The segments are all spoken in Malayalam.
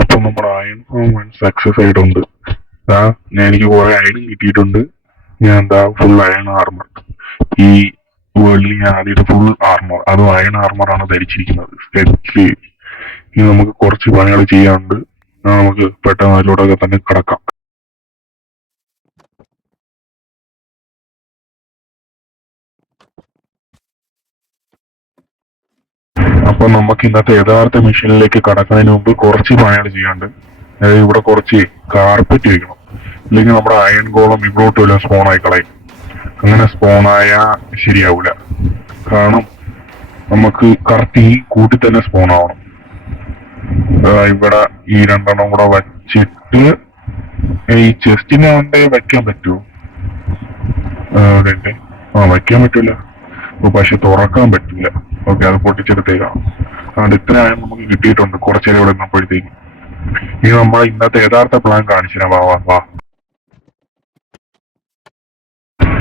അപ്പൊ നമ്മുടെ അയൺ ഫോം സക്സസ് ആയിട്ടുണ്ട്. എനിക്ക് കുറെ അയണും കിട്ടിയിട്ടുണ്ട്. ഞാൻ ഫുൾ അയൺ ആർമർ. ഈ വേൾഡിൽ ഞാൻ ആദ്യമായിട്ട് ഫുൾ ആർമർ, അതും അയൺ ആർമറാണ് ധരിച്ചിരിക്കുന്നത്. ഇനി നമുക്ക് കുറച്ച് പണികൾ ചെയ്യാനുണ്ട്. നമുക്ക് പെട്ടെന്ന് അതിലൂടെ തന്നെ കടക്കാം. അപ്പൊ നമുക്ക് ഇന്നത്തെ യഥാർത്ഥ മിഷനിലേക്ക് കടക്കുന്നതിന് മുമ്പ് കുറച്ച് പണികൾ ചെയ്യാണ്ട്. അതായത് ഇവിടെ കുറച്ച് കാർപ്പറ്റ് വെക്കണം, ഇല്ലെങ്കിൽ നമ്മുടെ അയൺ ഗോളം ഇവിടോട്ട് വല്ല സ്പോൺ ആയി കളയും. അങ്ങനെ സ്പോണായ ശരിയാവൂല. കാരണം നമുക്ക് കറക്റ്റ് ഈ കൂട്ടി തന്നെ സ്പോൺ ആവണം. ഇവിടെ ഈ രണ്ടെണ്ണം കൂടെ വച്ചിട്ട് ഈ ചെസ്റ്റിനെ കൊണ്ട് വെക്കാൻ പറ്റുമോ? വെക്കാൻ പറ്റൂല. പക്ഷെ തുറക്കാൻ പറ്റില്ല. ഓക്കെ, അത് പൊട്ടിച്ചെടുത്തേക്കാം. അതുകൊണ്ട് ഇത്രയും നമുക്ക് കിട്ടിയിട്ടുണ്ട് കുറച്ചേരം ഇവിടെ നിന്നപ്പോഴത്തേക്ക്. ഇനി നമ്മളെ ഇന്നത്തെ യഥാർത്ഥ പ്ലാൻ കാണിച്ചു വാ.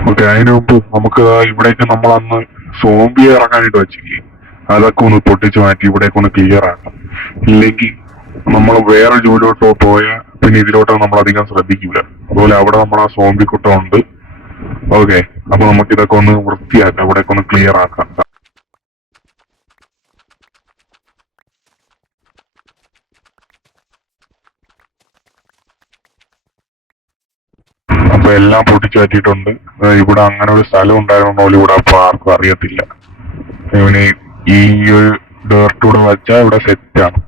ഓക്കെ, അതിനു മുമ്പ് നമുക്ക് ഇവിടേക്ക് നമ്മൾ അന്ന് സോംബിയെ ഇറങ്ങാനായിട്ട് വെച്ചില്ലേ, അതൊക്കെ ഒന്ന് പൊട്ടിച്ച് മാറ്റി ഇവിടേക്ക് ഒന്ന് ക്ലിയർ ആക്കാം. ഇല്ലെങ്കിൽ നമ്മൾ വേറെ ജോലിയോട്ടോ പോയാൽ പിന്നെ ഇതിലോട്ട് നമ്മൾ അധികം ശ്രദ്ധിക്കില്ല. അതുപോലെ അവിടെ നമ്മൾ ആ സോംബി കുട്ടം ഉണ്ട്. ഓക്കെ, അപ്പൊ നമുക്ക് ഇതൊക്കെ ഒന്ന് വൃത്തിയാക്കാം, ഇവിടേക്ക് ഒന്ന് ക്ലിയർ ആക്കാം. അപ്പൊ എല്ലാം പൊട്ടിച്ചു പറ്റിയിട്ടുണ്ട്. ഇവിടെ അങ്ങനെ ഒരു സ്ഥലം ഉണ്ടായിരുന്ന പോലും ഇവിടെ അപ്പൊ ആർക്കും അറിയത്തില്ല. ഇവന് ഈ ഒരു ഡേർട്ടൂടെ വെച്ചാൽ ഇവിടെ സെറ്റാണ്.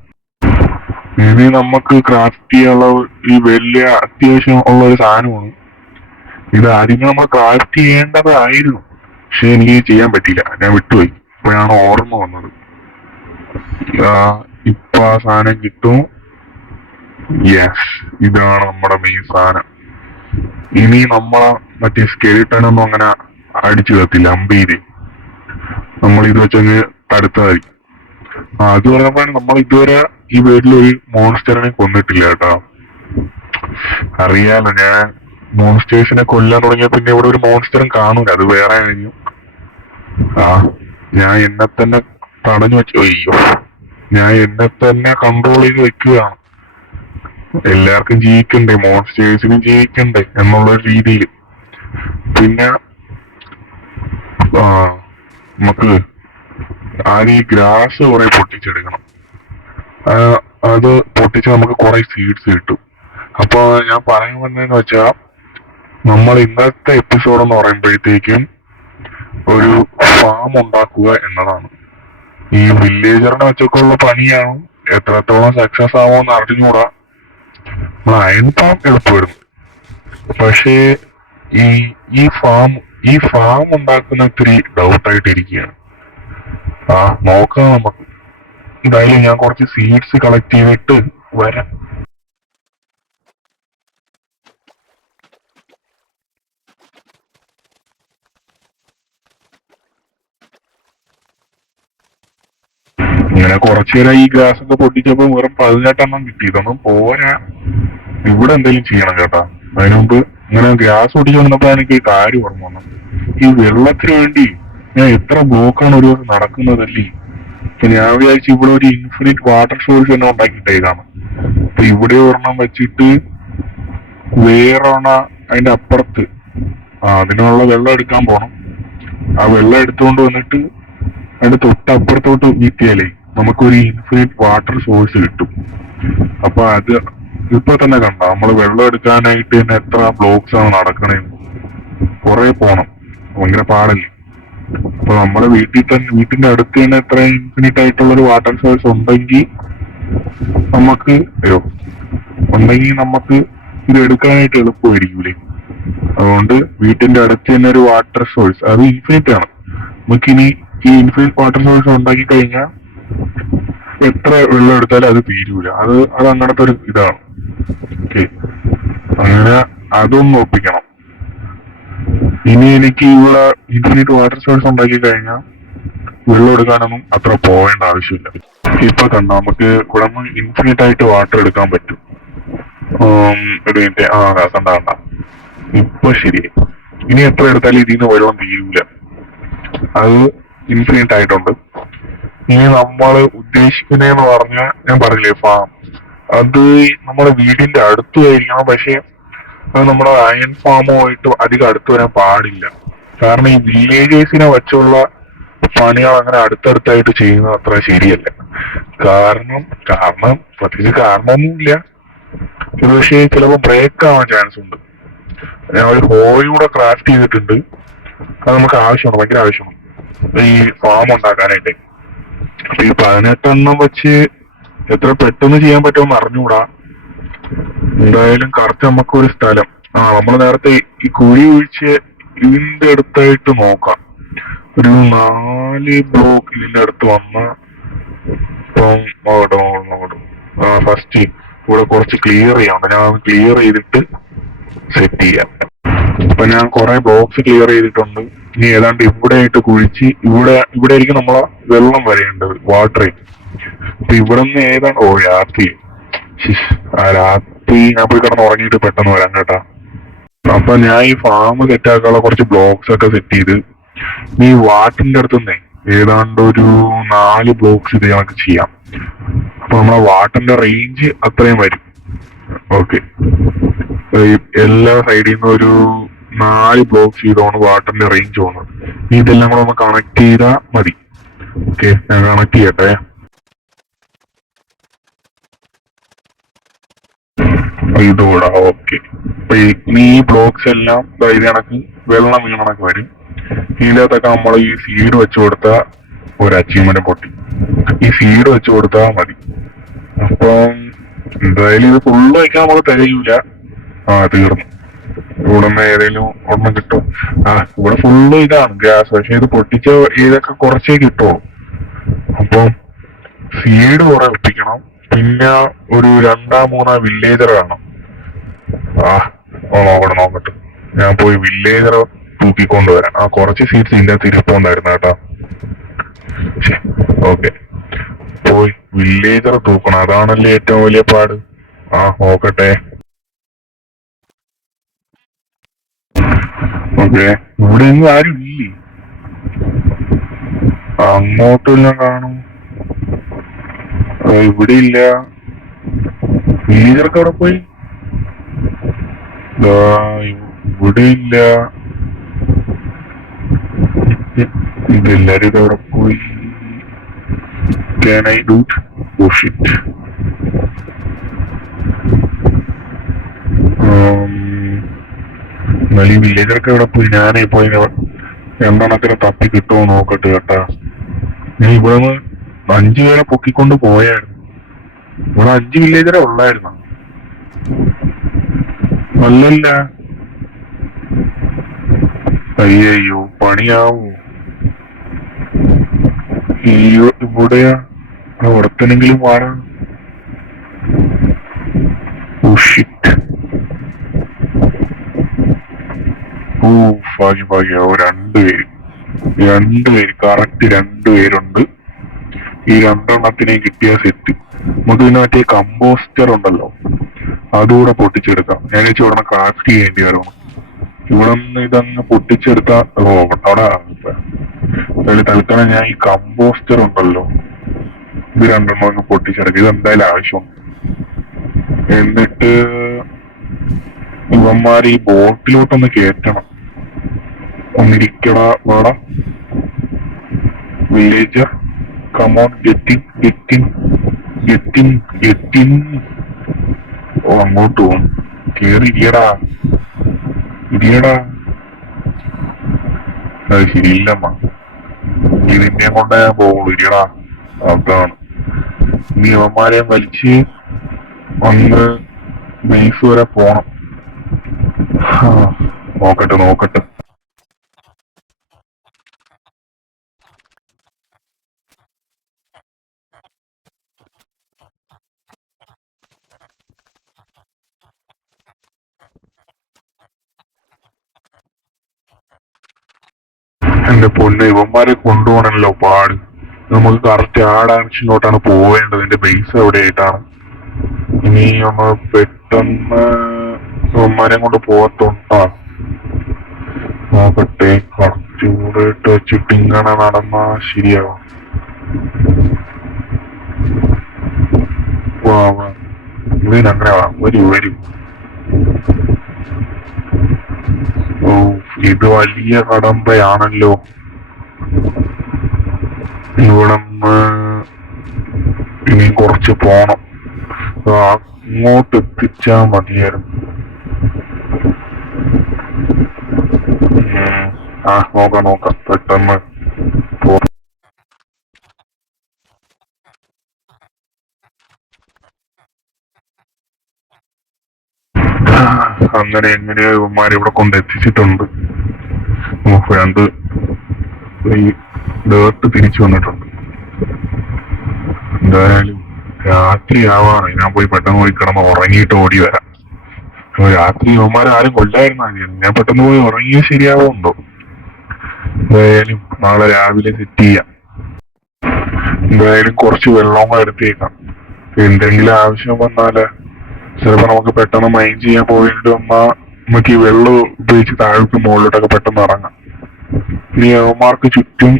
ഇനി നമുക്ക് ക്രാഫ്റ്റ് ചെയ്യാനുള്ള ഈ വലിയ അത്യാവശ്യം ഉള്ള ഒരു സാധനമാണ് ഇത്. ആദ്യം നമ്മൾ ക്രാഫ്റ്റ് ചെയ്യേണ്ടതായിരുന്നു, പക്ഷെ എനിക്ക് ചെയ്യാൻ പറ്റിയില്ല, ഞാൻ വിട്ടുപോയി. ഇപ്പോഴാണ് ഓർമ്മ വന്നത്. ഇപ്പൊ ആ സാധനം കിട്ടും. യെസ്, ഇതാണ് നമ്മുടെ മെയിൻ സാധനം. ഇനി നമ്മളെ മറ്റേ സ്കെലിട്ടനൊന്നും അങ്ങനെ അടിച്ചു കത്തില്ല, അമ്പേര് നമ്മൾ ഇത് വെച്ചങ്ങ് തടുത്താൽ മതി. അത് പറഞ്ഞപ്പോഴാണ് നമ്മൾ ഇതുവരെ ഈ വീട്ടിലൊരു മോൺസ്റ്ററിനെ കൊന്നിട്ടില്ല കേട്ടോ. അറിയാലോ, ഞാൻ മോൺസ്റ്റേഴ്സിനെ കൊല്ലാൻ തുടങ്ങിയ പിന്നെ ഇവിടെ ഒരു മോൺസ്റ്ററും കാണൂല, അത് വേറെ കാര്യം. ഞാൻ എന്നെ തന്നെ തടഞ്ഞു വെച്ചു. അയ്യോ, ഞാൻ എന്നെ തന്നെ കൺട്രോൾ ചെയ്ത് വെക്കുകയാണ്. എല്ലാവർക്കും ജീവിക്കണ്ടേ, മോൺസ്റ്റേഴ്സിനും ജീവിക്കണ്ടേ എന്നുള്ള രീതിയിൽ. പിന്നെ നമുക്ക് ആദ്യം ഈ ഗ്രാസ് കുറെ പൊട്ടിച്ചെടുക്കണം. അത് പൊട്ടിച്ച് നമുക്ക് കുറെ സീഡ്സ് കിട്ടും. അപ്പൊ ഞാൻ പറയാൻ വന്നതെന്ന് വെച്ചാൽ, നമ്മൾ ഇന്നത്തെ എപ്പിസോഡ് എന്ന് പറയുമ്പോഴത്തേക്കും ഒരു ഫാം ഉണ്ടാക്കുക എന്നതാണ്. ഈ വില്ലേജറിനെ വെച്ചൊക്കെ ഉള്ള പണിയാണ്. എത്രത്തോളം സക്സസ് ആവുമെന്ന് അറിഞ്ഞുകൂടാ. നമ്മൾ അയൺ ഫാം എളുപ്പമായിരുന്നു, പക്ഷേ ഈ ഫാം ഉണ്ടാക്കുന്ന ഇത്തിരി ഡൗട്ടായിട്ട് ഇരിക്കുകയാണ്. നോക്കാം നമുക്ക്. എന്തായാലും ഞാൻ കുറച്ച് സീഡ്സ് കളക്ട് ചെയ്തിട്ട് വരാം. ഇങ്ങനെ കുറച്ചുനേരം ഈ ഗ്രാസ് ഒക്കെ പൊട്ടിച്ചപ്പോ വെറും 18 കിട്ടി. ഇതൊന്നും പോരാ, ഇവിടെ എന്തെങ്കിലും ചെയ്യണം കേട്ടാ. അതിനു മുമ്പ് ഇങ്ങനെ ഗ്യാസ് പൊട്ടിച്ച് വന്നപ്പോ എനിക്ക് കാര്യം ഓർമ്മ വന്നു. ഈ വെള്ളത്തിന് വേണ്ടി ഞാൻ എത്ര ബ്ലോക്കാണ് ഒരു ദിവസം നടക്കുന്നതല്ലേ. അപ്പൊ ഞാൻ വിചാരിച്ചു ഇവിടെ ഒരു ഇൻഫിനിറ്റ് വാട്ടർ സോഴ്സ് തന്നെ ഉണ്ടാക്കിയിട്ടേക്കാണ്. അപ്പൊ ഇവിടെ ഒരെണ്ണം വെച്ചിട്ട് വേറൊരെണ്ണം അതിന്റെ അപ്പുറത്ത് അതിനുള്ള വെള്ളം എടുക്കാൻ പോണം. ആ വെള്ളം എടുത്തുകൊണ്ട് വന്നിട്ട് അതിന്റെ തൊട്ടപ്പുറത്തോട്ട് വീട്ടിയാലേ നമുക്കൊരു ഇൻഫിനിറ്റ് വാട്ടർ സോഴ്സ് കിട്ടും. അപ്പൊ അത് ഇപ്പൊ തന്നെ കണ്ട, നമ്മൾ വെള്ളം എടുക്കാനായിട്ട് തന്നെ എത്ര ബ്ലോക്സ് ആണ് നടക്കണേ, കുറെ പോണം, ഭയങ്കര പാടല്ലേ. അപ്പൊ നമ്മുടെ വീട്ടിന്റെ അടുത്ത് തന്നെ എത്ര ഇൻഫിനിറ്റ് ആയിട്ടുള്ള ഒരു വാട്ടർ സോഴ്സ് ഉണ്ടെങ്കിൽ നമുക്ക് ഇത് എടുക്കാനായിട്ട് എളുപ്പമായിരിക്കൂലേ. അതുകൊണ്ട് വീട്ടിന്റെ അടുത്ത് തന്നെ ഒരു വാട്ടർ സോഴ്സ്, അത് ഇൻഫിനിറ്റ് ആണ്. നമുക്കിനി ഈ ഇൻഫിനിറ്റ് വാട്ടർ സോഴ്സ് ഉണ്ടാക്കി കഴിഞ്ഞാൽ എത്ര വെള്ളം എടുത്താലും അത് തീരൂല. അത് അങ്ങനത്തെ ഒരു ഇതാണ്. ഓക്കെ, അങ്ങനെ അതൊന്നും ഒപ്പിക്കണം. ഇനി എനിക്ക് ഇവിടെ ഇൻഫിനിറ്റ് വാട്ടർ സോഴ്സ് ഉണ്ടാക്കി കഴിഞ്ഞാൽ വെള്ളം എടുക്കാനൊന്നും അത്ര പോവേണ്ട ആവശ്യമില്ല. ഇപ്പൊ കണ്ട, നമുക്ക് ഇവിടെ നിന്ന് ഇൻഫിനിറ്റ് ആയിട്ട് വാട്ടർ എടുക്കാൻ പറ്റും. ഒരു മിനിറ്റ്, കണ്ട ഇപ്പൊ ശരിയായി. ഇനി എത്ര എടുത്താലും ഇതിന്ന് വെള്ളം തീരൂല, അത് ഇൻഫിനിറ്റ് ആയിട്ടുണ്ട്. ഇനി നമ്മൾ ഉദ്ദേശിക്കുന്നതെന്ന് പറഞ്ഞാൽ, ഞാൻ പറഞ്ഞില്ലേ ഫാം, അത് നമ്മുടെ വീടിന്റെ അടുത്തായിരിക്കണം, പക്ഷെ അത് നമ്മുടെ അയൺ ഫാമുമായിട്ട് അധികം അടുത്ത് വരാൻ പാടില്ല. കാരണം ഈ വില്ലേജേഴ്സിനെ വെച്ചുള്ള പണികൾ അങ്ങനെ അടുത്തടുത്തായിട്ട് ചെയ്യുന്നത് അത്ര ശരിയല്ല. കാരണം കാരണം പ്രത്യേകിച്ച് കാരണമൊന്നുമില്ല. ഇത് പക്ഷേ ചിലപ്പോൾ ബ്രേക്ക് ആവാൻ ചാൻസ് ഉണ്ട്. ഞാൻ ഒരു ഹോയൂടെ ക്രാഫ്റ്റ് ചെയ്തിട്ടുണ്ട്. അത് നമുക്ക് ആവശ്യമാണ്, ഭയങ്കര ആവശ്യമാണ് ഈ ഫാം ഉണ്ടാക്കാനായിട്ട്. അപ്പൊ ഈ 18 വെച്ച് എത്ര പെട്ടെന്ന് ചെയ്യാൻ പറ്റുമെന്ന് അറിഞ്ഞുകൂടാ. എന്തായാലും കറക്റ്റ് നമുക്കൊരു സ്ഥലം നമ്മൾ നേരത്തെ ഈ കുഴി ഒഴിച്ച് ഇതിന്റെ അടുത്തായിട്ട് നോക്കാം. ഒരു 4 ബ്ലോക്ക് ഇതിന്റെ അടുത്ത് വന്ന ഇപ്പം ഫസ്റ്റ് ഇവിടെ കുറച്ച് ക്ലിയർ ചെയ്യാം. ഞാൻ ക്ലിയർ ചെയ്തിട്ട് സെറ്റ് ചെയ്യാം. അപ്പൊ ഞാൻ കുറെ ബോക്സ് ക്ലിയർ ചെയ്തിട്ടുണ്ട്. ഇനി ഏതാണ്ട് ഇവിടെ ആയിട്ട് കുഴിച്ച് ഇവിടെ ആയിരിക്കും നമ്മളെ വെള്ളം വരേണ്ടത്, വാട്ടർ. അപ്പൊ ഇവിടെ നിന്ന് ഏതാണ് രാത്രി. രാത്രി ഞാൻ പോയി കിടന്ന് ഉറങ്ങിയിട്ട് പെട്ടെന്ന് വരാം കേട്ടാ. അപ്പൊ ഞാൻ ഈ ഫാം സെറ്റ് ആക്കാനുള്ള കുറച്ച് ബ്ലോക്സ് ഒക്കെ സെറ്റ് ചെയ്ത് ഈ വാട്ടറിന്റെ അടുത്തുനിന്നേ ഏതാണ്ട് ഒരു 4 ബ്ലോക്സ് ഇത് ഞങ്ങൾക്ക് ചെയ്യാം. അപ്പൊ നമ്മളെ വാട്ടറിന്റെ റേഞ്ച് അത്രയും വരും. ഓക്കെ, എല്ലാ സൈഡിൽ നിന്നും ഒരു 4 ബ്ലോക്സ് ചെയ്തോണ്ട് വാട്ടറിന്റെ റേഞ്ച് പോകുന്നത്. ഇതെല്ലാം കൂടെ ഒന്ന് കണക്ട് ചെയ്താൽ മതി. ഓക്കെ, ഞാൻ കണക്ട് ചെയ്യട്ടെ. ഇതുകൂടാ. ഓക്കെ, അപ്പൊ ഈ ബ്ലോക്സ് എല്ലാം ഇത് കണക്ക് വെള്ളം വീണ കണക്ക് വരും. ഇതിനകത്തൊക്കെ നമ്മൾ ഈ സീഡ് വെച്ച് കൊടുത്താൽ ഒരു അച്ചീവ്മെന്റ് പൊട്ടി. ഈ സീഡ് വെച്ച് കൊടുത്താൽ മതി. അപ്പം എന്തായാലും ഇത് ഫുള്ള് വയ്ക്കാൻ നമുക്ക് തികയൂല. തീർന്നു. ഇവിടെ നിന്ന് ഏതെങ്കിലും ഒരെണ്ണം കിട്ടും. ഇവിടെ ഫുള്ള് ഇതാണ് ഗ്യാസ്, പക്ഷെ ഇത് പൊട്ടിച്ച ഇതൊക്കെ കുറച്ചേ കിട്ടുള്ളൂ. അപ്പം സീഡ് കുറെ ഒപ്പിക്കണം. പിന്നെ ഒരു 2-3 വില്ലേജർ വേണം. നോക്കട്ടെ, ഞാൻ പോയി വില്ലേജർ തൂക്കിക്കൊണ്ടുവരാം. കുറച്ച് സീറ്റ്സ് ഇതിന്റെ തിരുപ്പുണ്ടായിരുന്നു കേട്ടോ. ഓക്കെ, പോയി വില്ലേജർ തൂക്കണം. അതാണല്ലേ ഏറ്റവും വലിയ പാട്. നോക്കട്ടെ. ഓക്കെ, ഇവിടെ ഒന്നും ആരും ഇല്ലേ. അങ്ങോട്ടെല്ലാം കാണും. ഇവിടെ ഇല്ല. വില്ലേജർക്ക് അവിടെ പോയി. ഇവിടെ ഇല്ല. ഇതെല്ലാരും അവിടെ പോയി. Can I do it? Oh shit. ഈ വില്ലേജർക്ക് ഇവിടെ പോയി. ഞാനേ പോയി 2 തപ്പി കിട്ടുമോ നോക്കട്ടെ കേട്ടാ. ഞാൻ ഇവിടെ നിന്ന് 5 പേരെ പൊക്കിക്കൊണ്ട് പോയായിരുന്നു. ഇവിടെ 5 വില്ലേജറെ ഉള്ളായിരുന്നു. അല്ലല്ല, അയ്യോ പണിയാവൂ. ഇവിടെയാ അവിടത്തെങ്കിലും വാടാ. ഭാഗ്യം. 2 പേര് കറക്റ്റ് 2 പേരുണ്ട്. ഈ 2 എണ്ണത്തിനെ കിട്ടിയ സെറ്റ്. നമുക്ക് പിന്നെ മറ്റേ കമ്പോസ്റ്റർ ഉണ്ടല്ലോ, അതുകൂടെ പൊട്ടിച്ചെടുക്കാം. ഞാൻ ഇവിടെ ക്രാഫ്റ്റ് ചെയ്യേണ്ടി വരും. ഇവിടെ നിന്ന് ഇതങ്ങ് പൊട്ടിച്ചെടുത്താ അവിടെ തൽക്കാലം ഞാൻ ഈ കമ്പോസ്റ്റർ ഉണ്ടല്ലോ, ഇത് 2 അങ്ങ് പൊട്ടിച്ചെടുക്കും. ഇതെന്തായാലും ആവശ്യമുണ്ട്. എന്നിട്ട് ഇവന്മാര് ഈ ബോട്ടിലോട്ടൊന്ന് കേറ്റണം. ഒന്നിരിക്കടാ വേടാ. Villager come on, get in. അങ്ങോട്ട് പോകും. കേറി ഇരിയടാ. അത് ശരിയില്ലമ്മ, ഇതിനെ കൊണ്ടേ ഞാൻ പോകുള്ളൂ. ഇരിയടാ. അതാണ്. നീ ഇവന്മാരെ വലിച്ച് വന്ന് ബേസ് വരെ പോണം. നോക്കട്ടെ. എന്റെ പൊന്ന്, ഇവന്മാരെ കൊണ്ടുപോകണല്ലോ പാട്. നമുക്ക് കറക്റ്റ് ആ ഡയറക്ഷനിലോട്ടാണ് പോവേണ്ടത്. എന്റെ ബേസ് എവിടെയായിട്ടാണ്. ഇനി ഒന്ന് പെട്ടെന്ന് ഇവന്മാരെ കൊണ്ട് പോകത്തുണ്ടാ. നോക്കട്ടെ, കറക്റ്റ് ഇവിടെ ഇട്ട് വെച്ചിട്ട് ഇങ്ങനെ നടന്നാ ശരിയാവും. അങ്ങനെ വരും. ഓ, ഇത് വലിയ കടമ്പയാണല്ലോ. ഇവിടെ ഇനി കുറച്ച് പോണം. അങ്ങോട്ട് എത്തിച്ചാ മതിയായിരുന്നു. നോക്കാം പെട്ടെന്ന് പോ. അങ്ങനെ എങ്ങനെയോ ഇവന്മാർ ഇവിടെ കൊണ്ടെത്തിച്ചിട്ടുണ്ട്. രണ്ട് ഈ ഡേർട്ട് തിരിച്ചു വന്നിട്ടുണ്ട്. എന്തായാലും രാത്രിയാവാണ്. ഞാൻ പോയി പെട്ടെന്ന് പോയി കിടന്ന് ഉറങ്ങിയിട്ട് ഓടി വരാം. രാത്രി ഇവന്മാർ ആരും കൊല്ലായിരുന്ന ഞാൻ പെട്ടെന്ന് പോയി ഉറങ്ങിയാൽ ശരിയാവുണ്ടോ? എന്തായാലും നാളെ രാവിലെ സെറ്റ് ചെയ്യാം. എന്തായാലും കുറച്ച് വെള്ളം കൂടെ എടുത്തേക്കാം. എന്തെങ്കിലും ആവശ്യം വന്നാല് ചിലപ്പോ നമുക്ക് പെട്ടെന്ന് മൈൻഡ് ചെയ്യാൻ പോയിട്ട് നമുക്ക് ഈ വെള്ളം ഉപയോഗിച്ച് താഴോട്ട് മുകളിലോട്ടൊക്കെ പെട്ടെന്ന് ഇറങ്ങാം. ഇനി അവന്മാർക്ക് ചുറ്റും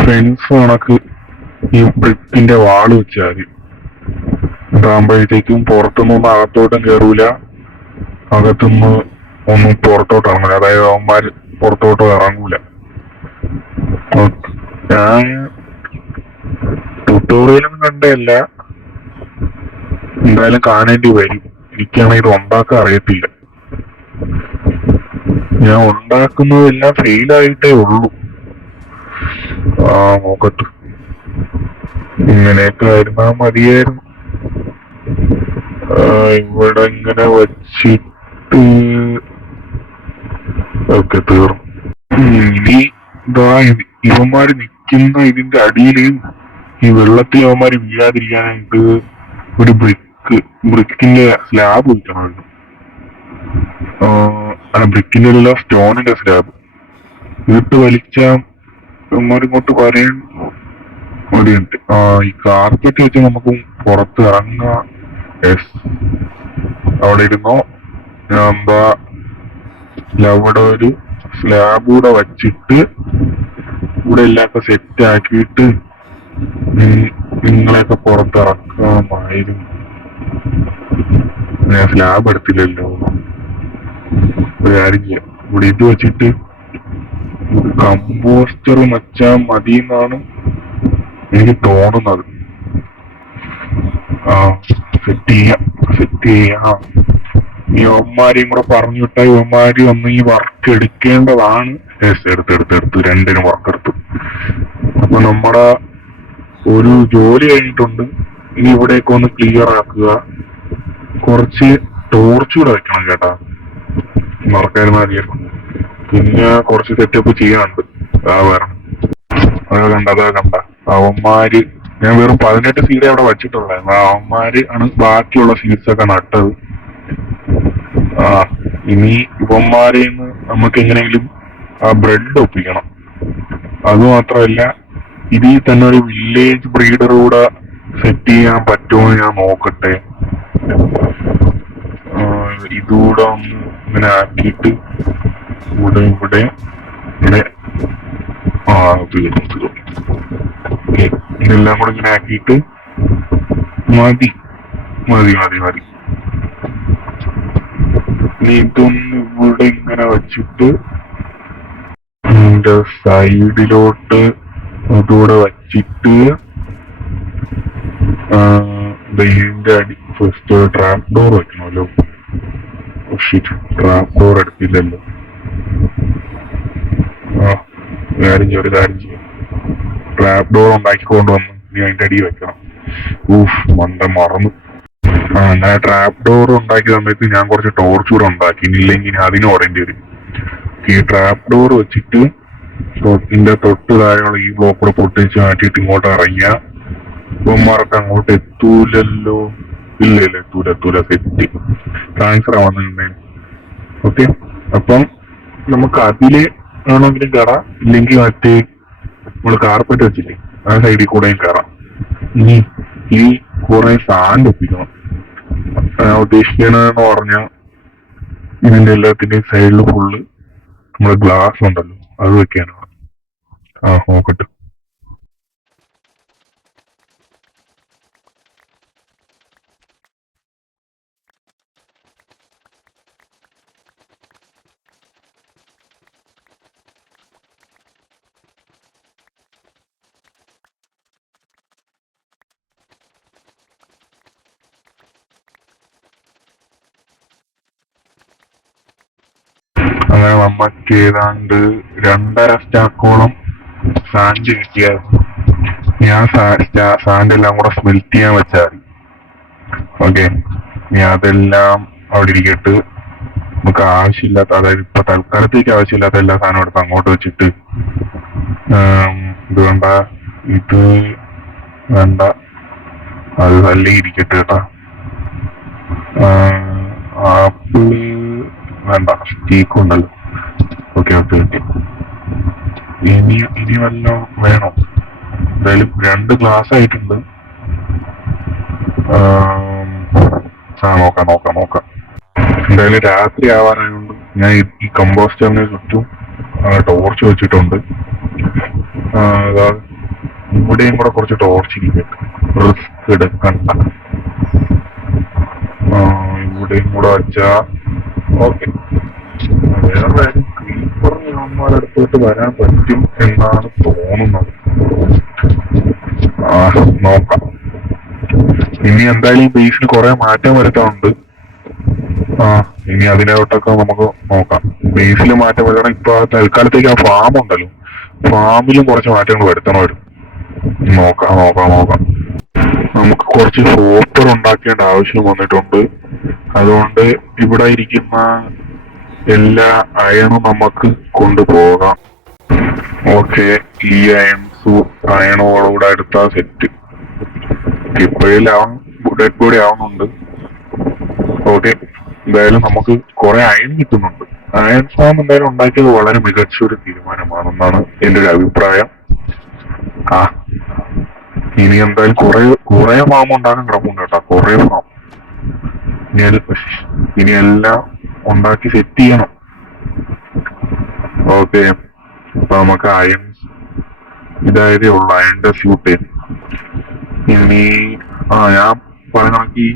ഫെൻസ് കണക്ക് ഈ ബ്രിക്കിന്റെ വാള് വെച്ചാൽ ഇതാകുമ്പോഴത്തേക്കും പുറത്തുനിന്ന് അകത്തോട്ടും കയറൂല, അകത്തുനിന്ന് ഒന്നും പുറത്തോട്ട് ഇറങ്ങൂല. അതായത് അവന്മാര് പുറത്തോട്ട് ഇറങ്ങൂല. ഞാൻ ട്യൂട്ടോറിയലും കണ്ടല്ല, എന്തായാലും കാണേണ്ടി വരും. എനിക്കാണെങ്കിൽ ഇത് ഉണ്ടാക്കാൻ അറിയത്തില്ല. ഞാൻ ഉണ്ടാക്കുന്നതെല്ലാം ഫെയിലായിട്ടേ ഉള്ളൂ. നോക്കട്ടെ, ഇങ്ങനെയൊക്കെ ആയിരുന്നാ മതിയായിരുന്നു. ഇവിടെ ഇങ്ങനെ വച്ചിട്ട് ഓക്കെ, തീർന്നു. ഇനി ഇവന്മാര് നിൽക്കുന്ന ഇതിന്റെ അടിയില് ഈ വെള്ളത്തിൽ അവന്മാര് വീഴാതിരിക്കാനായിട്ട് ഒരു ബ്രിക്കിന്റെ സ്ലാബ് വെക്കണമല്ലോ. ബ്രിക്കിന്റെ അല്ല, സ്റ്റോണിന്റെ സ്ലാബ് ഇട്ട് വലിച്ച ഇവന്മാർ ഇങ്ങോട്ട് വരാൻ മടിയുണ്ട്. ഈ കാർപ്പറ്റ് വെച്ച് നമുക്ക് പുറത്ത് ഇറങ്ങാം. അവിടെ ഇരുന്നോ. എന്താ അവിടെ ഒരു സ്ലാബ് കൂടെ വച്ചിട്ട് ഇവിടെ എല്ലാവർക്കും സെറ്റ് ആക്കിയിട്ട് നിങ്ങളെയൊക്കെ പുറത്തിറക്കാമായിരുന്നു. ഞാൻ സ്ലാബ് എടുത്തില്ലല്ലോ. ഒരു കാര്യം ചെയ്യാം, ഇവിടെ ഇത് വെച്ചിട്ട് കമ്പോസ്റ്റർ വെച്ചാൽ മതി എന്നാണ് എനിക്ക് തോന്നുന്നത്. സെറ്റ് ചെയ്യാം. ഈ യവന്മാരെയും കൂടെ പറഞ്ഞു വിട്ടാൽ യവന്മാര് ഒന്ന് ഈ വർക്ക് എടുക്കേണ്ടതാണ്. എടുത്ത് രണ്ടിനും വർക്ക് എടുത്തു. അപ്പൊ നമ്മുടെ ഒരു ജോലി കഴിഞ്ഞിട്ടുണ്ട്. ഇനി ഇവിടെയൊക്കെ ഒന്ന് ക്ലിയർ ആക്കുക. കുറച്ച് ടോർച്ച് കൂടെ വെക്കണം കേട്ടാ, മറക്കാനും മതിയായിരുന്നു. പിന്നെ കുറച്ച് സെറ്റപ്പ് ചെയ്യാനുണ്ട്. വരണം. അതാ കണ്ട അവന്മാര് ഞാൻ വെറും 18 സീഡേ അവിടെ വച്ചിട്ടുള്ളായിരുന്നു. അവന്മാര് ആണ് ബാക്കിയുള്ള സീഡ്സ് ഒക്കെ നട്ടത്. ഇനി ഇവന്മാരെന്ന് നമുക്ക് എങ്ങനെയെങ്കിലും ആ ബ്രെഡ് ഒപ്പിക്കണം. അത് മാത്രമല്ല, ഇതിൽ തന്നെ ഒരു വില്ലേജ് ബ്രീഡർ കൂടെ സെറ്റ് ചെയ്യാൻ പറ്റുമോ ഞാൻ നോക്കട്ടെ. ഇതുകൂടെ ഒന്ന് ഇങ്ങനെ ആക്കിയിട്ട് ഇവിടെ തീർന്നു. ഇതെല്ലാം കൂടെ ഇങ്ങനെ ആക്കിയിട്ട് മതി. ഇനി ഇതൊന്ന് ഇവിടെ ഇങ്ങനെ വെച്ചിട്ട് സൈഡിലോട്ട് അതുകൂടെ വച്ചിട്ട് ഇതിന്റെ അടി ഫസ്റ്റ് ട്രാപ്പ് ഡോർ വെക്കണമല്ലോ. ട്രാപ്പ് ഡോർ എടുത്തില്ലല്ലോ. ഒരു കാര്യം ചെയ്യാം, ട്രാപ്പ് ഡോർ ഉണ്ടാക്കിക്കൊണ്ടുവന്ന് ഇനി അതിന്റെ അടി വെക്കണം. മറന്നു. അങ്ങനെ ട്രാപ്പ് ഡോർ ഉണ്ടാക്കിയ സമയത്ത് ഞാൻ കുറച്ച് ടോർച്ച് കൂടെ ഉണ്ടാക്കി. ഇല്ലെങ്കിൽ അതിന് ഓടേണ്ടി വരും. ഈ ട്രാപ്പ് ഡോർ വെച്ചിട്ട് ഇതിന്റെ തൊട്ട് താഴെയുള്ള ഈ ബ്ലോക്ക് കൂടെ പൊട്ടിച്ച് മാറ്റിയിട്ട് ഇങ്ങോട്ട് ഇറങ്ങിയ ഇവന്മാർക്ക് അങ്ങോട്ട് എത്തൂലല്ലോ. ഇല്ല എത്തൂല. Set transfer ആവുന്നുണ്ടേ. ഓക്കെ, അപ്പം നമുക്ക് അതില് ആണെങ്കിലും കയറാം, ഇല്ലെങ്കിൽ മറ്റേ നമ്മള് കാർപ്പറ്റ് വെച്ചില്ലേ ആ സൈഡിൽ കൂടെയും കയറാം. ഇനി ഈ കുറെ സാൻഡ് ഒപ്പിക്കണം. ഉദ്ദേശിക്കണെന്ന് പറഞ്ഞാൽ ഇതിന്റെ എല്ലാത്തിന്റെയും സൈഡിൽ ഫുള്ള് നമ്മള് ഗ്ലാസ് ഉണ്ടല്ലോ, അത് വെക്കാനാണ്. നോക്കട്ടെ. അങ്ങനെ നമുക്ക് ഏതാണ്ട് 2.5 സ്റ്റാക്കോളം സാൻഡ് കിട്ടിയായിരുന്നു. ഞാൻ സാൻഡ് എല്ലാം കൂടെ സ്മെൽറ്റ് ചെയ്യാൻ വെച്ചാൽ ഓക്കെ. ഇനി അതെല്ലാം അവിടെ ഇരിക്കട്ട്. നമുക്ക് ആവശ്യമില്ലാത്ത, അതായത് ഇപ്പൊ തൽക്കാലത്തേക്ക് ആവശ്യമില്ലാത്ത എല്ലാ സാധനവും എടുത്ത് അങ്ങോട്ട് വെച്ചിട്ട് ഇത് വേണ്ട, ഇത് വേണ്ട, അത് നല്ല ഇരിക്കട്ടെ കേട്ടാ. ആപ്പിള് വേണ്ട, സ്റ്റീക്ക് ഉണ്ടല്ലോ. Okay okay okay. ഇനി വല്ല വേണോ? എന്തായാലും 2 ഗ്ലാസ് ആയിട്ടുണ്ട്. നോക്കാം നോക്കാം നോക്കാം. എന്തായാലും രാത്രി ആവാനായതുകൊണ്ട് ഞാൻ ഈ കമ്പോസ്റ്ററിന് ചുറ്റും ടോർച്ച് വെച്ചിട്ടുണ്ട്. ഇവിടെയും കൂടെ കുറച്ച് ടോർച്ച് ഇരിക്കട്ടെ, റിസ്ക് എടുക്കണ്ട. ഇവിടെയും കൂടെ വെച്ചാ ഓക്കെ. വേറെ ക്രീപ്പർ നമ്മുടെ അടുത്തോട്ട് വരാൻ പറ്റും എന്നാണ് തോന്നുന്നത്. നോക്കാം. ഇനി എന്തായാലും ഈ ബേസിൽ കുറെ മാറ്റം വരുത്താനുണ്ട്. ഇനി അതിനോട്ടൊക്കെ നമുക്ക് നോക്കാം. ബേസിൽ മാറ്റം വരുത്തണം. ഇപ്പൊ തൽക്കാലത്തേക്ക് ആ ഫാം ഉണ്ടല്ലോ, ഫാമിലും കുറച്ച് മാറ്റങ്ങൾ വരുത്തണമായിരുന്നു. നോക്കാം നോക്കാം നോക്കാം. നമുക്ക് കുറച്ച് ഹോപ്പർ ഉണ്ടാക്കേണ്ട ആവശ്യം വന്നിട്ടുണ്ട്. അതുകൊണ്ട് ഇവിടെ ഇരിക്കുന്ന എല്ലാ അയണും നമുക്ക് കൊണ്ടുപോകാം. ഓക്കെ, ഈ അയണോടുകൂടെ എടുത്ത സെറ്റ് ഇപ്പോഴാവും ഡെഡ് ബോഡി ആവുന്നുണ്ട്. ഓക്കെ, എന്തായാലും നമുക്ക് കുറെ അയൺ കിട്ടുന്നുണ്ട്. അയൺ ഫാം എന്തായാലും ഉണ്ടാക്കിയത് വളരെ മികച്ച ഒരു തീരുമാനമാണെന്നാണ് എന്റെ ഒരു അഭിപ്രായം. ഇനി എന്തായാലും കുറെ ഫാം ഉണ്ടാക്കാൻ കിടപ്പുണ്ട് കേട്ടോ, കുറെ ഫാം. ഇനി എല്ലാം ഉണ്ടാക്കി സെറ്റ് ചെയ്യണം. ഓക്കെ, അപ്പൊ നമുക്ക് അയൺ ഇതായതേ ഉള്ളു, അയണിന്റെ സ്യൂട്ട്. ഇനി ഞാൻ പറഞ്ഞ കണക്ക് ഈ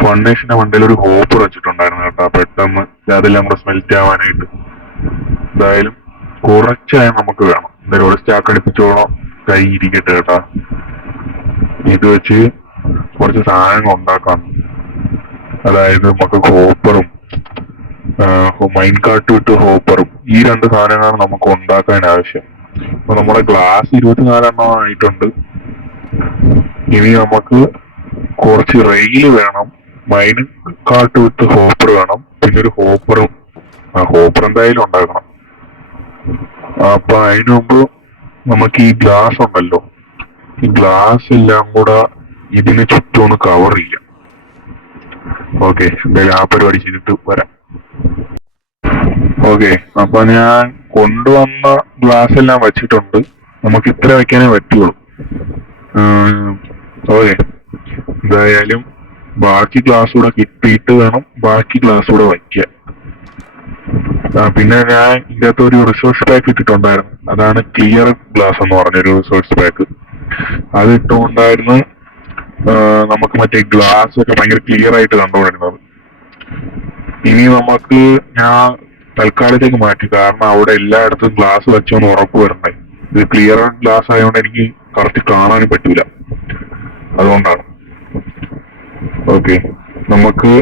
ഫണ്ടേഷന്റെ മണ്ടയിൽ ഒരു ഹോപ്പർ വെച്ചിട്ടുണ്ടായിരുന്നു കേട്ടോ, പെട്ടെന്ന് അതെല്ലാം കൂടെ സ്മെൽറ്റ് ആവാനായിട്ട്. എന്തായാലും കുറച്ചായി നമുക്ക് വേണം. എന്തായാലും ഒരു സ്റ്റാക്ക് അടുപ്പിച്ചോളം കൈ ഇരിക്കട്ടെ കേട്ടാ. ഇത് വെച്ച് കുറച്ച് സാധനങ്ങൾ ഉണ്ടാക്കാം. അതായത് നമുക്ക് ഹോപ്പറും മൈൻ കാർട്ട് വിട്ട് ഹോപ്പറും, ഈ 2 സാധനങ്ങളാണ് നമുക്ക് ഉണ്ടാക്കാൻ ആവശ്യം. അപ്പൊ നമ്മുടെ ഗ്ലാസ് 24 എണ്ണം ആയിട്ടുണ്ട്. ഇനി നമുക്ക് കുറച്ച് റെയില് വേണം, മൈൻ കാർട്ട് വിത്ത് ഹോപ്പർ വേണം, പിന്നെ ഒരു ഹോപ്പർ എന്തായാലും ഉണ്ടാക്കണം. അപ്പൊ അതിനു മുമ്പ് നമുക്ക് ഈ ഗ്ലാസ് ഉണ്ടല്ലോ, ഈ ഗ്ലാസ് എല്ലാം കൂടെ ഇതിന് ചുറ്റും ഒന്ന് കവർ ചെയ്യാം. ഓക്കെ, എന്തായാലും ആ പരിപാടി ചെയ്തിട്ട് വരാം. ഓക്കെ, അപ്പൊ ഞാൻ കൊണ്ടുവന്ന ഗ്ലാസ് എല്ലാം വെച്ചിട്ടുണ്ട്. നമുക്ക് ഇത്ര വെക്കാനേ പറ്റുള്ളൂ. ഓക്കെ, എന്തായാലും ബാക്കി ഗ്ലാസ് കൂടെ കിട്ടിയിട്ട് വേണം ബാക്കി ഗ്ലാസ് കൂടെ വയ്ക്കാൻ. പിന്നെ ഞാൻ ഇതിനകത്ത് ഒരു റിസോഴ്സ് പാക്ക് ഇട്ടിട്ടുണ്ടായിരുന്നു. അതാണ് ക്ലിയർ ഗ്ലാസ് എന്ന് പറഞ്ഞൊരു റിസോഴ്സ് പാക്ക്. അത് ഇട്ടുകൊണ്ടായിരുന്നു നമുക്ക് മറ്റേ ഗ്ലാസ് ഒക്കെ ഭയങ്കര ക്ലിയർ ആയിട്ട് കണ്ടുകൊണ്ടിരുന്നത്. ഇനി നമുക്ക് ഞാൻ തൽക്കാലത്തേക്ക് മാറ്റി, കാരണം അവിടെ എല്ലായിടത്തും ഗ്ലാസ് വെച്ചോന്ന് ഉറപ്പ് വരണ്ടേ. ഇത് ക്ലിയർ ഗ്ലാസ് ആയതുകൊണ്ട് എനിക്ക് കറക്റ്റ് കാണാനും പറ്റൂല, അതുകൊണ്ടാണ്. ഓക്കെ, നമുക്ക്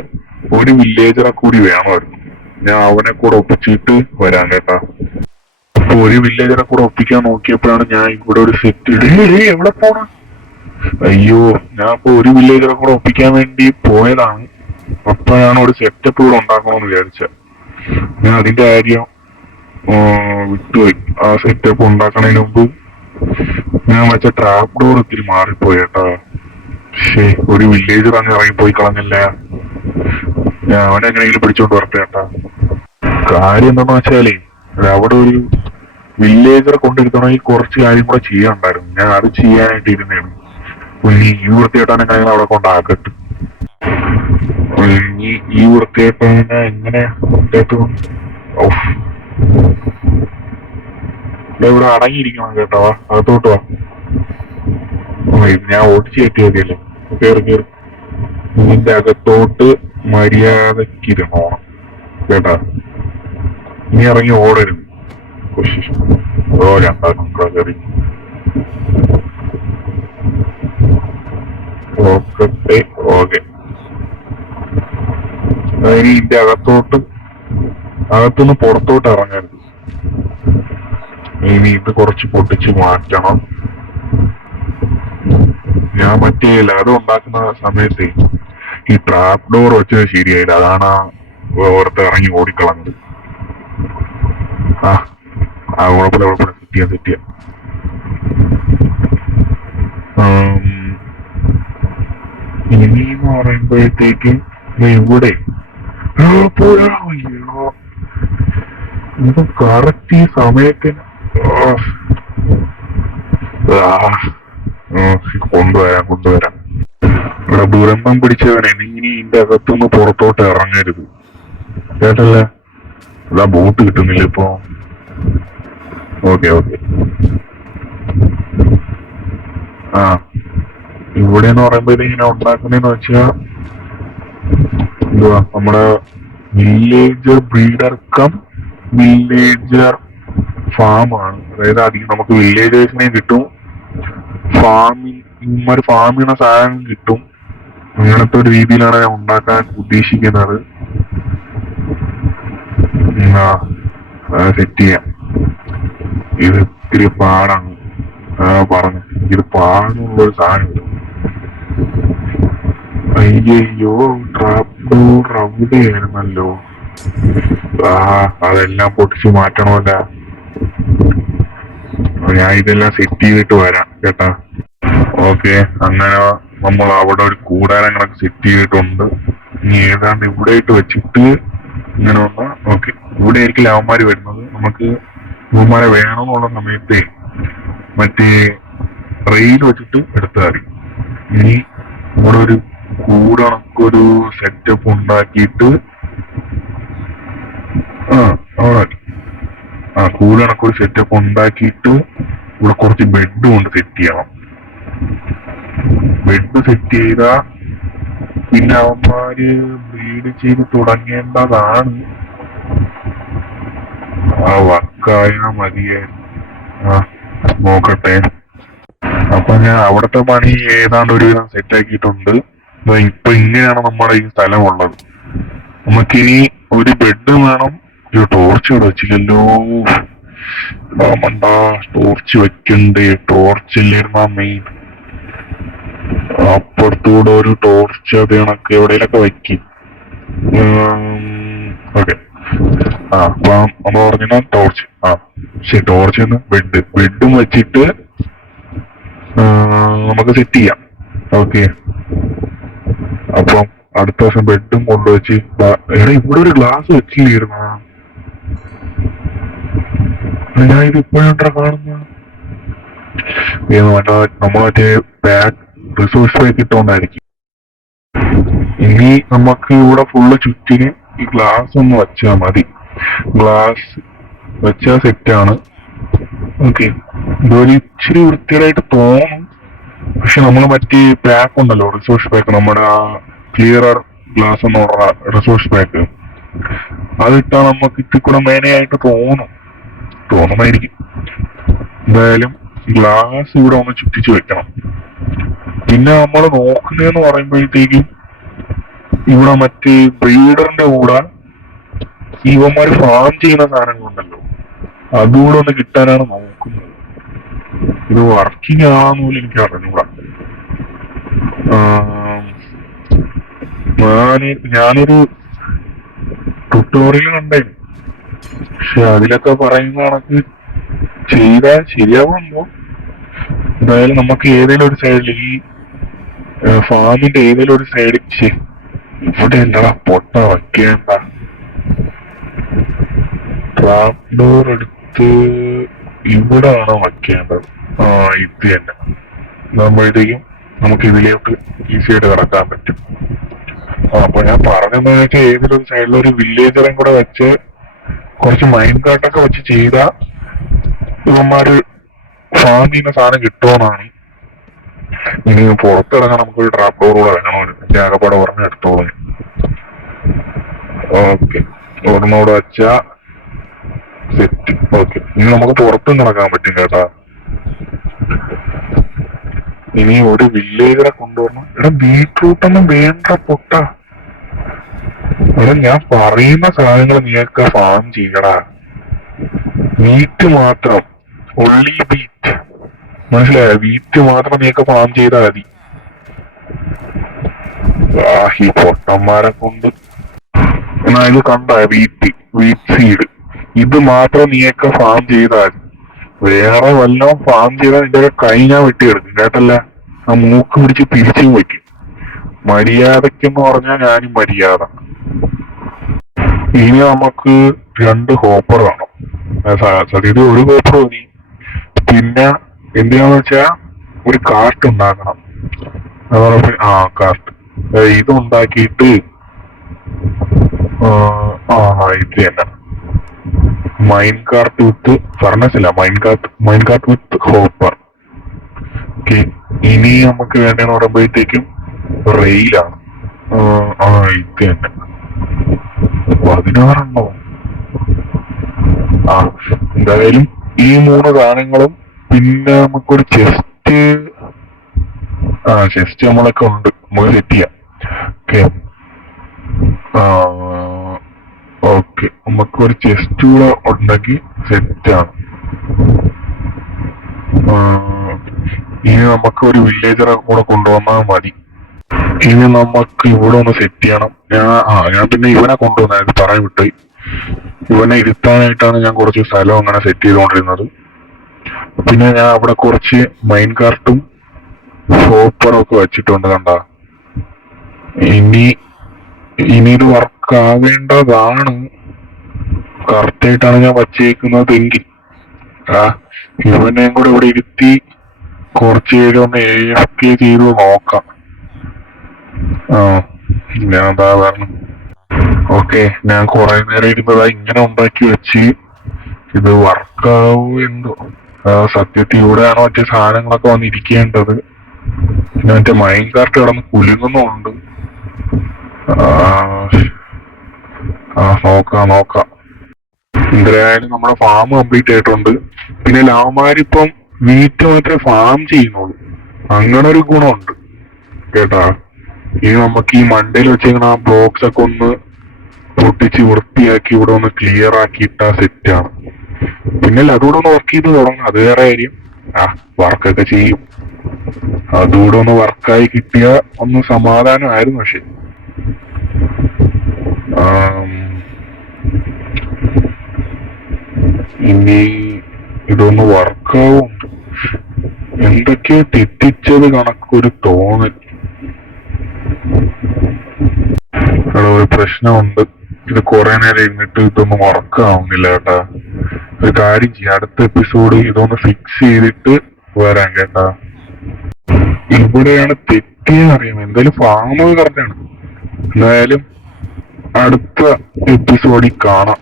ഒരു വില്ലേജറെ കൂടി വേണമായിരുന്നു. ഞാൻ അവനെ കൂടെ ഒപ്പിച്ചിട്ട് വരാം കേട്ടാ. അപ്പൊ ഒരു വില്ലേജറെ കൂടെ ഒപ്പിക്കാൻ നോക്കിയപ്പോഴാണ് ഞാൻ ഇവിടെ ഒരു സെറ്റ്. എവിടെ പോണ? അയ്യോ, ഞാൻ ഇപ്പൊ ഒരു വില്ലേജറെ കൂടെ ഒപ്പിക്കാൻ വേണ്ടി പോയതാണ്. അപ്പോഴാണ് ഒരു സെറ്റപ്പ് കൂടെ ഉണ്ടാക്കണമെന്ന് വിചാരിച്ചത്. ഞാൻ അതിന്റെ കാര്യം വിട്ടുപോയി. ആ സെറ്റപ്പ് ഉണ്ടാക്കണതിന് മുമ്പ് ഞാൻ വെച്ച ട്രാപ്പ് ഡോർ ഒത്തിരി മാറിപ്പോയി കേട്ടാ. പക്ഷേ ഒരു വില്ലേജർ അങ്ങ് ഇറങ്ങിപ്പോയി കളഞ്ഞില്ല. ഞാൻ അവനെ എങ്ങനെയെങ്കിലും പിടിച്ചോണ്ട് വരട്ടെ കേട്ടാ. കാര്യം എന്താന്ന് വെച്ചാലേ, അവിടെ ഒരു വില്ലേജറെ കൊണ്ടിരുത്തണമെങ്കിൽ കുറച്ച് കാര്യം കൂടെ ചെയ്യാനുണ്ടായിരുന്നു. ഞാൻ അത് ചെയ്യാനായിട്ട് ഇരുന്നേണ്. ഇനി ഈ വൃത്തിയായിട്ടാണ് അവിടെ കൊണ്ടാക്കട്ടെ. ഈ വൃത്തിയായിട്ടാണ് എങ്ങനെ ഇവിടെ അടങ്ങിയിരിക്കണം കേട്ടോ. അകത്തോട്ട് വാ. ഞാൻ ഓടിച്ചു കയറ്റി മതിയല്ലോ. കയറി കയറി. ഇതിന്റെ അകത്തോട്ട് മര്യാദക്ക് ഇരുന്നോണം കേട്ടാ. ഇനി ഇറങ്ങി ഓടരുത്. രണ്ടാക്കും കയറി ഓക്കെ. ഓക്കെ, ഇനി ഇതിന്റെ അകത്തോട്ട് അകത്തുനിന്ന് പുറത്തോട്ട് ഇറങ്ങരുത്. ഇനി ഇത് കുറച്ച് പൊട്ടിച്ച് മാറ്റണം. ഞാൻ മറ്റേ ലഡു ഉണ്ടാക്കുന്ന സമയത്ത് ഈ ട്രാപ്പ് ഡോർ വെച്ചത് ശരിയായില്ല. അതാണ് ഓർത്ത് ഇറങ്ങി ഓടിക്കളഞ്ഞത്. കുഴപ്പമില്ല കുഴപ്പമില്ല, സെറ്റ് ചെയ്യാം. ഇനിന്ന് പറയുമ്പോഴത്തേക്ക് ഇവിടെ ഇത് കറക്റ്റ് ഈ സമയത്തിന് കൊണ്ടുവരാം. ഇവിടെ ദുരന്തം പിടിച്ചവനെ നീ ഇനി ഇതിന്റെ അകത്തുനിന്ന് പുറത്തോട്ട് ഇറങ്ങരുത് കേട്ടല്ലേ. അതാ ബോട്ട് കിട്ടുന്നില്ല ഇപ്പൊ. ഓക്കെ ഇവിടെ എന്ന് പറയുമ്പോ ഇതിങ്ങനെ ഉണ്ടാക്കുന്നതെന്ന് വെച്ചാ എന്തുവാ, നമ്മുടെ വില്ലേജർ ബ്രീഡർ കം വില്ലേജർ ഫാമാണ്. അതായത് അധികം നമുക്ക് വില്ലേജേഴ്സിനെ കിട്ടും, ഫാമിന സാധനം കിട്ടും. അങ്ങനത്തെ ഒരു രീതിയിലാണ് ഞാൻ ഉണ്ടാക്കാൻ ഉദ്ദേശിക്കുന്നത്. സെറ്റ് ചെയ്യാം. ഇത് ഇത്തിരി പാടാണ്. പറഞ്ഞു ഇത് പാടുള്ളൊരു സാധനം. അയ്യോ ട്രാപ്പ് ഡോർ അവിടെയായിരുന്നല്ലോ. അതെല്ലാം പൊട്ടിച്ച് മാറ്റണമല്ല. ഞാൻ ഇതെല്ലാം സെറ്റ് ചെയ്തിട്ട് വരാം കേട്ടാ. ഓക്കെ, അങ്ങനെ നമ്മൾ അവിടെ ഒരു കൂടാരങ്ങളൊക്കെ സെറ്റ് ചെയ്തിട്ടുണ്ട്. ഇനി ഏതാണ്ട് ഇവിടെ ആയിട്ട് വെച്ചിട്ട് ഇങ്ങനെ വന്നാ ഓക്കെ. ഇവിടെ ആയിരിക്കില്ല അവന്മാര് വരുന്നത്. നമുക്ക് ഇവന്മാരെ വേണമെന്നുള്ള സമയത്തെ മറ്റേ റെയിൽ വെച്ചിട്ട് എടുത്താൽ മതി. ഇനി ഇവിടെ ഒരു കൂടണക്കൊരു സെറ്റപ്പ് ഉണ്ടാക്കിയിട്ട് കൂടണക്കൊരു സെറ്റപ്പ് ഉണ്ടാക്കിയിട്ട് ഇവിടെ കുറച്ച് ബെഡും കൊണ്ട് സെറ്റ് ചെയ്യണം. ബെഡ് സെറ്റ് ചെയ്താ പിന്നെ അവന്മാര് ബ്രീഡ് ചെയ്ത് തുടങ്ങേണ്ടതാണ്. വർക്കായ മതിയായിരുന്നു. നോക്കട്ടെ. അപ്പൊ ഞാൻ അവിടുത്തെ പണി ഏതാണ്ട് ഒരുവിധം സെറ്റ് ആക്കിയിട്ടുണ്ട്. ഇപ്പൊ ഇങ്ങനെയാണ് നമ്മുടെ ഈ സ്ഥലം ഉള്ളത്. നമുക്കിനി ഒരു ബെഡ് വേണം. ഒരു ടോർച്ച് ഇവിടെ വെച്ചില്ലല്ലോ. മണ്ടാ, ടോർച്ച് വെക്കണ്ടേ? ടോർച്ച് ഇല്ലായിരുന്ന മെയിൻ. അപ്പുറത്തൂടെ ഒരു ടോർച്ച് അത് കണക്ക് എവിടെയൊക്കെ വെക്കും. ഓക്കെ. അപ്പൊ നമ്മൾ പറഞ്ഞ ടോർച്ച്. ശരി, ടോർച്ച് ബെഡും വെച്ചിട്ട് നമുക്ക് സെറ്റ് ചെയ്യാം. ഓക്കെ. അപ്പം അടുത്ത ദിവസം ബെഡും കൊണ്ടുവച്ച് ഇവിടെ ഒരു ഗ്ലാസ് വെച്ചില്ലായിരുന്ന. ഞാൻ ഇത് ഇപ്പോഴാണ് കാണുന്ന. നമ്മൾ മറ്റേ ബാക്ക് റിസോഴ്സ് ബാക്ക് ഇട്ടോണ്ടായിരിക്കും. ഇനി നമുക്ക് ഇവിടെ ഫുള്ള് ചുറ്റിന് ഈ ഗ്ലാസ് ഒന്ന് വെച്ചാൽ മതി. ഗ്ലാസ് വെച്ചാൽ സെറ്റാണ്. ഓക്കെ. ഇതുപോലെ ഇച്ചിരി വൃത്തിയായിട്ട് തോന്നും. പക്ഷെ നമ്മൾ മറ്റേ പാക്ക് ഉണ്ടല്ലോ, റിസോഴ്സ് പാക്ക്, നമ്മുടെ ആ ക്ലിയറർ ഗ്ലാസ് എന്ന് പറഞ്ഞ റിസോഴ്സ് പാക്ക്, അതിട്ടാ നമുക്ക് ഇത്തിരി കൂടെ മേനയായിട്ട് തോന്നുമായിരിക്കും. എന്തായാലും ഗ്ലാസ് ഇവിടെ ഒന്ന് ചുറ്റിച്ച് വെക്കണം. പിന്നെ നമ്മൾ നോക്കുന്നതെന്ന് പറയുമ്പോഴത്തേക്കും ഇവിടെ മറ്റേ ബ്രീഡറിന്റെ കൂടെ ഇവന്മാര് ഫാം ചെയ്യുന്ന സാധനങ്ങളുണ്ടല്ലോ, അതുകൂടെ ഒന്ന് കിട്ടാനാണ് നോക്കുന്നത്. ഇത് വർക്കിംഗ് ആണെന്ന് പോലും എനിക്ക് അറിഞ്ഞൂടാ. ഞാനൊരു ട്യൂട്ടോറിയൽ കണ്ടായിരുന്നു. പക്ഷെ അതിലൊക്കെ പറയുന്ന കണക്ക് ചെയ്താൽ ശരിയാവുമ്പോ എന്തായാലും നമുക്ക് ഏതെങ്കിലും ഒരു സൈഡിൽ, ഈ ഫാമിന്റെ ഏതെങ്കിലും ഒരു സൈഡിൽ, ഇവിടെ എന്താ പൊട്ട വയ്ക്കേണ്ട. ട്രാപ്പ് ഡോർ എടുത്ത് ഇവിടെ ആണോ വയ്ക്കേണ്ടത്? ഇത് തന്നെ. ഇതാകുമ്പോഴത്തേക്കും നമുക്ക് ഇതിലേക്ക് ഈസി ആയിട്ട് കിടക്കാൻ പറ്റും. അപ്പൊ ഞാൻ പറഞ്ഞെന്ന് വെച്ചാൽ ഏതൊരു സൈഡിലൊരു വില്ലേജറും കൂടെ വെച്ച് കുറച്ച് മൈൻ കാട്ടൊക്കെ വെച്ച് ചെയ്താൽ ഇവന്മാര് ഫാം ചെയ്യുന്ന സാധനം കിട്ടുമെന്നാണ്. ഇനി പുറത്തിറങ്ങാൻ നമുക്കൊരു ട്രാപ്പ് ഡോർ കൂടെ വേണോ? എന്റെ ആകപ്പാടെ പറഞ്ഞ് എടുത്തോളൂ. ഓക്കെ, ഒരെണ്ണോട് വെച്ചാ സെറ്റ്. ഓക്കെ, ഇനി നമുക്ക് പുറത്തും നടക്കാൻ പറ്റും കേട്ടാ. ഇനി ഒരു വില്ലേജറെ കൊണ്ടുവരണം. എടാ, ബീട്രൂട്ടൊന്നും വേണ്ട പൊട്ട. എടാ ഞാൻ പറയുന്ന സാധനങ്ങൾ നീയൊക്കെ ഫാം ചെയ്യടാ. വീറ്റ് മാത്രം, ഒള്ളി വീറ്റ്, മനസ്സിലായോ? വീറ്റ് മാത്രം നീയൊക്കെ ഫാം ചെയ്താൽ മതി. ഈ പൊട്ടന്മാരെ കൊണ്ട്. എന്നാ ഇത് കണ്ട വീറ്റ് സീഡ്, ഇത് മാത്രം നീയൊക്കെ ഫാം ചെയ്താൽ മതി. വേറെ വല്ലതും ഫാം ചെയ്താൽ നിന്റെ കൈ ഞാൻ വെട്ടിയെടുക്കും കേട്ടല്ല. ആ മൂക്ക് പിടിച്ച് തിരിച്ചു വയ്ക്കും. മര്യാദക്കെന്ന് പറഞ്ഞാൽ ഞാനും മര്യാദ. ഇനി നമുക്ക് 2 ഹോപ്പർ വേണം. സത്യത്തിൽ ഒരു ഹോപ്പർ മതി. പിന്നെ എന്തിനാന്ന് വെച്ചാ ഒരു കാർട്ട് ഉണ്ടാക്കണം. അതോടൊപ്പം കാർട്ട് ഇത് ഉണ്ടാക്കിയിട്ട് ഇത് തന്നെ മൈൻ കാർട്ട് വിത്ത് ഫർണസ് ഇല്ല, മൈൻ കാർട്ട് വിത്ത് ഹോപ്പർ. ഇനി നമുക്ക് വേണ്ടതെന്ന് പറയുമ്പോഴത്തേക്കും റെയിലാണ്. ഇത് തന്നെ 16 എന്തായാലും ഈ 3 സാധനങ്ങളും. പിന്നെ നമുക്കൊരു ചെസ്റ്റ് നമ്മളൊക്കെ ഉണ്ട്, നമുക്ക് സെറ്റ് ചെയ്യാം. ഓക്കെ നമുക്കൊരു ചെസ്റ്റ് കൂടെ ഉണ്ടെങ്കിൽ സെറ്റാണ്. ഇനി നമുക്ക് ഒരു വില്ലേജറെ കൂടെ കൊണ്ടുവന്നാൽ മതി. ഇനി നമുക്ക് ഇവിടെ ഒന്ന് സെറ്റ് ചെയ്യണം. ഞാൻ പിന്നെ ഇവനെ കൊണ്ടുവന്നത് പറയാൻ വിട്ടു. ഇവനെ ഇരുത്താനായിട്ടാണ് ഞാൻ കുറച്ച് സ്ഥലം അങ്ങനെ സെറ്റ് ചെയ്തുകൊണ്ടിരുന്നത്. പിന്നെ ഞാൻ അവിടെ കുറച്ച് മൈൻ കാർട്ടും ഹോപ്പറും ഒക്കെ വെച്ചിട്ടുണ്ട് കണ്ട. ഇനി ഇത് വർക്ക് ആവേണ്ടതാണ്. കറക്റ്റായിട്ടാണ് ഞാൻ വച്ചേക്കുന്നതെങ്കിൽ ഇവനെയും കൂടെ ഇവിടെ ഇരുത്തി കുറച്ച് പേര് ഒന്ന് AFK ചെയ്ത് നോക്കാം. ഞാൻ എന്താ പറഞ്ഞു. ഓക്കെ ഞാൻ കുറെ നേരം ഇരുന്നതാ ഇങ്ങനെ ഉണ്ടാക്കി വെച്ച്. ഇത് വർക്കാവോ എന്തോ. സത്യത്തിൽ ഇവിടെയാണ് മറ്റേ സാധനങ്ങളൊക്കെ വന്നിരിക്കേണ്ടത്. പിന്നെ മറ്റേ മൈൻ കാർട്ട് കിടന്ന് കുലുങ്ങുന്നുണ്ട്. നോക്കാം. എന്തായാലും നമ്മുടെ ഫാം കംപ്ലീറ്റ് ആയിട്ടുണ്ട്. പിന്നെ ലാവന്മാരിപ്പം വീറ്റ് മാത്രമേ ഫാം ചെയ്യുന്നുള്ളൂ. അങ്ങനെ ഒരു ഗുണമുണ്ട് കേട്ടാ. ഇനി നമുക്ക് ഈ മണ്ടയിൽ വെച്ചേക്കണ ആ ബ്ലോക്സ് ഒക്കെ ഒന്ന് പൊട്ടിച്ച് വൃത്തിയാക്കി ഇവിടെ ഒന്ന് ക്ലിയർ ആക്കിയിട്ടാ സെറ്റാണ്. പിന്നെ അതുകൂടെ ഒന്ന് വർക്ക് ചെയ്ത് തുടങ്ങും, അത് വേറെ കാര്യം. വർക്കൊക്കെ ചെയ്യും. അതുകൂടെ ഒന്ന് വർക്കായി കിട്ടിയ ഒന്ന് സമാധാനമായിരുന്നു. പക്ഷെ ഇനി ഇതൊന്ന് വർക്കാവും. എന്തൊക്കെയോ തെറ്റിച്ചത് കണക്കൊരു തോന്നൽ. ഒരു പ്രശ്നമുണ്ട്. ഇത് കുറെ നേരം ഇരുന്നിട്ട് ഇതൊന്നും വർക്കാവുന്നില്ല കേട്ടാ. ഒരു കാര്യം ചെയ്യാം, അടുത്ത എപ്പിസോഡ് ഇതൊന്ന് ഫിക്സ് ചെയ്തിട്ട് വരാം കേട്ടാ. ഇവിടെയാണ് തെറ്റിയെന്നറിയാം. എന്തായാലും ഫാം കറക്റ്റാണ്. എന്തായാലും അടുത്ത എപ്പിസോഡിൽ കാണാം.